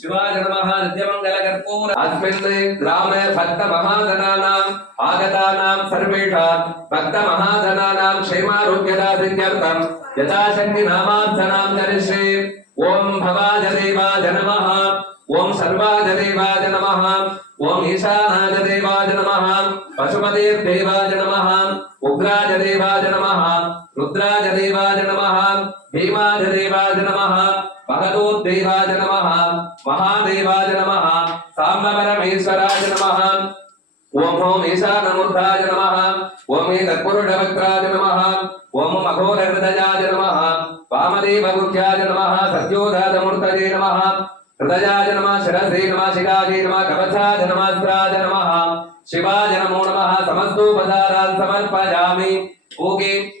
शिवाय नमः नित्यमङ्गलकर्पूर अस्मिन् ग्रामे भक्तमहाजनानाम् आगतानां सर्वेषां भक्तमहाजनानां क्षेमारोग्यदासित्यर्थं यथाशक्ति नामार्थनां करिष्ये ॐ भवाय देवाय नमः ॐ सर्वाय देवाय नमः ॐ ईशानाय देवाय नमः पशुपतिर्देवाय नमः उग्राय देवाय नमः रुद्राय देवाय नमः भीमाय देवाय नमः, भगवद्देवाय नमः, महादेवाय नमः साम्बपरमेश्वराय नमः ओम ओम ईशानमूर्धाय नमः ओम तत्पुरुषवक्त्राय नमः ओम मघोरहृदयाय नमः वामदेवगुह्याय नमः सत्योधातमूर्तये नमः, हृदयाय नमः, शिरसे नमः, शिखायै नमः, कवचाय नमः, अस्त्राय नमः, शिवाय नमो नमः, समस्तोपचारान् समर्पयामि। ओके।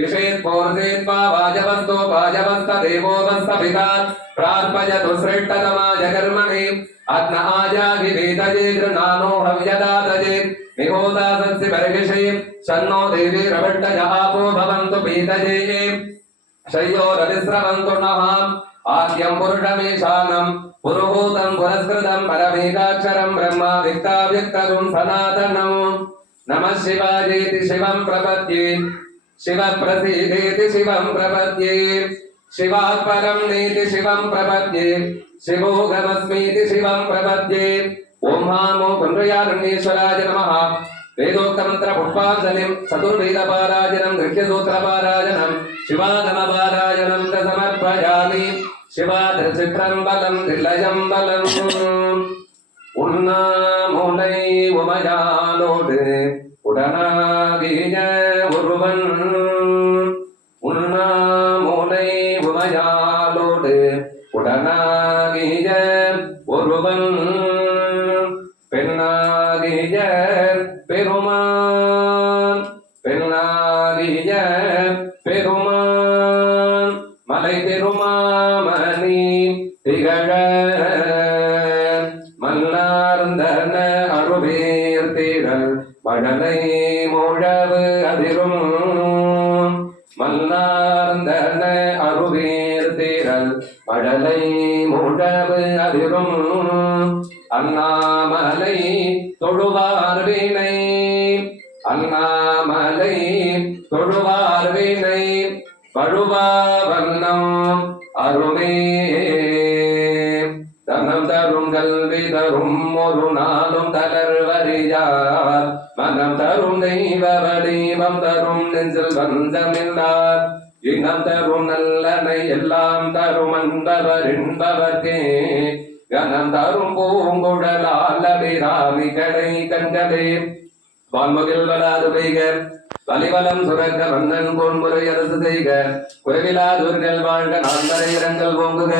యుషేత్ పౌర్జేత్వా వాజవస్తో వాజవస్త దేవోవస్త పితా ప్రార్పయతు శ్రేష్టతమాయ కర్మణి అగ్న ఆజాగివేదజే గృణానో హవ్యదాతజే నిహోదాసస్య బర్హిషే షన్నో దేవీ రవట్టజ ఆపో భవంతు పీతజే శయ్యోరతిస్రవంతు నః ఆద్యం పురుషమీశానం పురుహూతం పురస్కృతం పరమేకాక్షరం బ్రహ్మ విక్తావ్యక్తగుం సనాతనం నమ శివాజేతి శివం ప్రపద్యే శివ ప్రసీదేతి శివం ప్రపద్యే శివాత్ పరం నేతి శివం ప్రపద్యే శివోగమస్మీతి శివం ప్రపద్యే ఓం హామో పునరుయారుణ్యేశ్వరాయ నమః వేదోక్తమంత్ర పుష్పాంజలిం చతుర్వేదపారాయణం గృహ్యసూత్రపారాయణం శివాగమపారాయణం చ సమర్పయామి శివాదృచిత్రం బలం దిలయం బలం உண்ணாமுலை உமையாலோடு உடனாகிய உமையாலோடு உடனாகிய ஒருவன். பெண்ணாகிய பெருமான். பெண்ணாகிய பெருமான். மலை பெருமாமணி திகழ மன்னார்ந்தன அருவேர் அருவேர்த்திகள் மழலை முழவு அதிரும். மன்னார்ந்தன தேரல் மழலை மூடவு அதிரும். அண்ணாமலை தொழுவார் வீணை அண்ணாமலை தொழுவார் வீணை. பழுவா வண்ணம் அருமே தனம் தரும் கல்வி தரும் ஒரு நாளும் தளர்வறியார் மனம் தரும் தெய்வ வடிவம் தரும் நெஞ்சில் வந்தமில்லார் இனம் தரும் நல்லனை எல்லாம் தரும் அன்பவர் என்பவர்க்கே கனம் தரும் பூங்குழலால் அபிராமி கடை கண்களே வான்முகில் வராது பெய்கர் வலிவலம் சுரக்க மன்னன் பொன்முறை அரசு செய்க குறைவிலாதூர்கள் வாழ்க நான்கரை இரங்கல் ஓங்குக